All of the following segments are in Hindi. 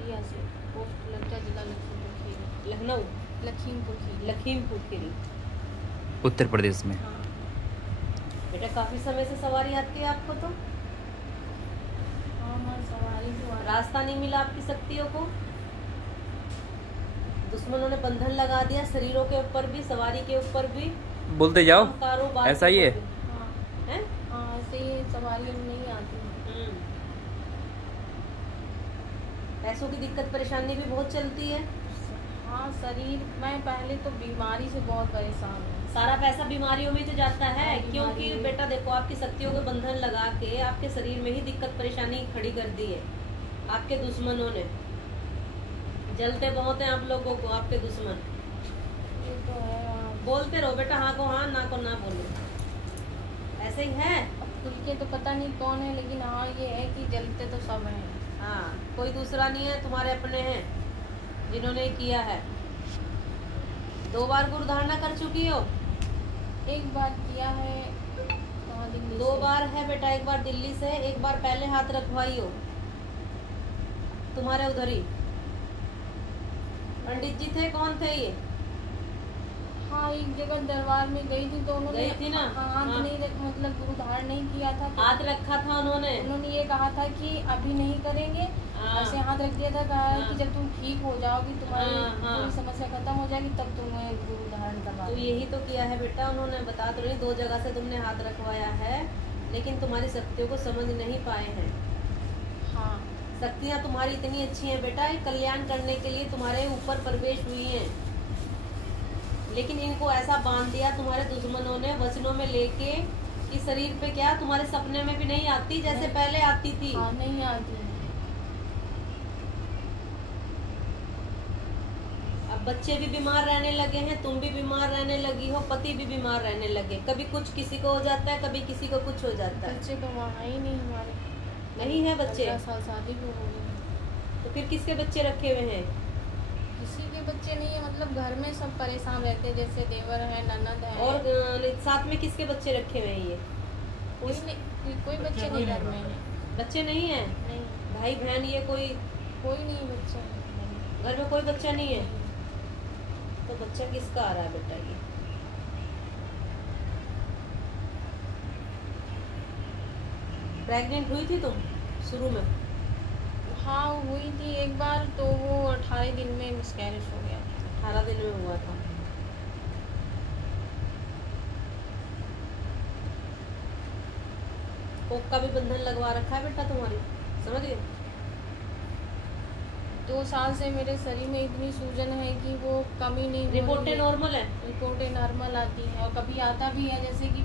खगड़िया से, पोस्ट लगता जिला लखीमपुर खीरी। लखनऊ, लखीमपुर खीरी उत्तर प्रदेश में। हाँ। बेटा काफी समय से सवारी आती है आपको तो? हाँ सवारी तो रास्ता नहीं मिला आपकी शक्तियों को? दुश्मनों ने बंधन लगा दिया शरीरों के ऊपर भी, सवारी के ऊपर भी। बोलते जाओ, कारोबार ऐसा ही है। हाँ ऐसे ही सवारी नहीं आती। पैसों की दिक्कत परेशानी भी बहुत चलती है। हाँ शरीर, मैं पहले तो बीमारी से बहुत परेशान हूँ। सारा पैसा बीमारियों में तो जाता है। हाँ, क्योंकि बेटा देखो, आपकी शक्तियों के बंधन लगा के आपके शरीर में ही दिक्कत परेशानी खड़ी कर दी है आपके दुश्मनों ने। जलते बहुत हैं आप लोगों को आपके दुश्मन। ये तो है। बोलते रहो बेटा, हाँ को हाँ, ना को ना बोलो, ऐसे ही है। खुल के तो पता नहीं कौन है, लेकिन हाँ ये है कि जलते तो सब हैं। हाँ, कोई दूसरा नहीं है, तुम्हारे अपने हैं जिन्होंने किया है। 2 बार गुरु धारणा कर चुकी हो? एक बार किया है, दिल्ली 2 बार है बेटा, एक बार दिल्ली से, एक बार पहले हाथ रखवाई हो तुम्हारे उधर ही। पंडित जी थे, कौन थे ये? हाँ एक जगह दरबार में गई थी तो उन्होंने गई थी ना? हाथ नहीं रखा, मतलब गुरु धारण नहीं किया था। हाथ रखा था उन्होंने ये कहा था कि अभी नहीं करेंगे, ऐसे हाथ रख दिया था। कहा कि जब तुम ठीक हो जाओगी, तुम्हारी पूरी समस्या खत्म हो जाएगी, तब तुम्हें गुरु धारण करवा। तो यही तो किया है बेटा उन्होंने। बता तो रही, 2 जगह से तुमने हाथ रखवाया है, लेकिन तुम्हारी शक्तियों को समझ नहीं पाए हैं। हाँ शक्तियाँ तुम्हारी इतनी अच्छी हैं बेटा, ये कल्याण करने के लिए तुम्हारे ऊपर प्रवेश हुई हैं, लेकिन इनको ऐसा बांध दिया तुम्हारे दुश्मनों ने वचनों में लेके कि शरीर पे क्या तुम्हारे सपने में भी नहीं आती जैसे पहले आती थी। हाँ नहीं आती। अब बच्चे भी बीमार रहने लगे हैं, तुम भी बीमार रहने लगी हो, पति भी बीमार रहने लगे। कभी कुछ किसी को हो जाता है, कभी किसी को कुछ हो जाता है। बच्चे तो वहाँ ही नहीं हमारे, नहीं है बच्चे। 15 साल शादी भी हो गई। तो फिर किसके बच्चे रखे हुए हैं? किसी के बच्चे नहीं है, मतलब घर में सब परेशान रहते हैं, जैसे देवर है, ननद है। और साथ में किसके बच्चे रखे हुए हैं? ये कोई बच्चे नहीं घर में है। बच्चे नहीं है? नहीं, भाई बहन ये कोई नहीं बच्चा घर में कोई बच्चा नहीं है? तो बच्चा किसका आ रहा है बेटा? ये प्रेग्नेंट हुई थी तुम शुरू में? हाँ हुई थी एक बार, तो वो 18 दिन में मिसकैरेज हो गया था। 18 दिन में हुआ था। कोक का भी बंधन लगवा रखा है बेटा तुम्हारी, समझ गए? 2 साल से मेरे शरीर में इतनी सूजन है कि वो कमी नहीं हो रही है। रिपोर्टें नॉर्मल है? रिपोर्टें नॉर्मल आती हैं, और कभी आता भी है जैसे कि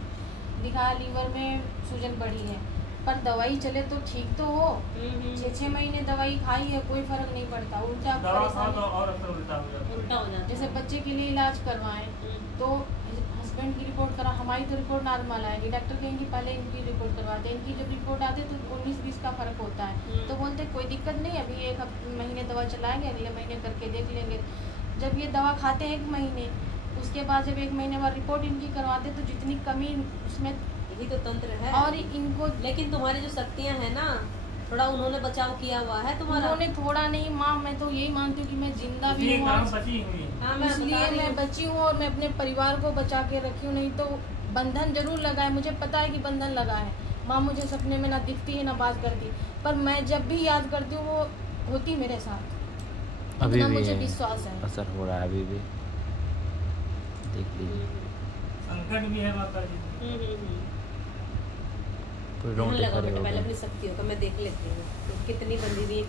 दिखा लीवर में सूजन बढ़ी है, पर दवाई चले तो ठीक तो हो। 6 महीने दवाई खाई है, कोई फर्क नहीं पड़ता, उल्टा उल्टा हो जाता। जैसे बच्चे के लिए इलाज करवाएं तो हस्बैंड की रिपोर्ट करा, हमारी तो रिपोर्ट नॉर्मल आएगी, डॉक्टर कहेंगे पहले इनकी रिपोर्ट करवाते हैं। इनकी जब रिपोर्ट आती है तो 19-20 का फर्क होता है, तो बोलते कोई दिक्कत नहीं, अभी 1 महीने दवा चलाएंगे, अगले महीने करके देख लेंगे। जब ये दवा खाते हैं 1 महीने, उसके बाद जब 1 महीने बाद रिपोर्ट इनकी करवाते तो जितनी कमी उसमें, यही तो तंत्र है। और इनको, लेकिन तुम्हारी जो शक्तियां हैं ना, थोड़ा उन्होंने बचाव किया हुआ है तुम्हारा। उन्होंने थोड़ा नहीं माँ, मैं तो यही मानती हूँ कि मैं जिंदा भी हूँ, इसलिए मैं बची हूँ और मैं अपने परिवार को बचा के रखी हूँ। नहीं तो बंधन जरूर लगा है, मुझे पता है कि बंधन लगा है। माँ मुझे सपने में ना दिखती है ना बात करती, पर मैं जब भी याद करती हूँ वो होती मेरे साथ। अभी भी मुझे विश्वास है, असर हो रहा है अभी भी, देख लीजिए। संकट भी है माता जी। कोई रोंगटे खड़े हो पहले गए। अपनी शक्तियों का मैं देख लेती हूँ तो कितनी बंधी हुई है।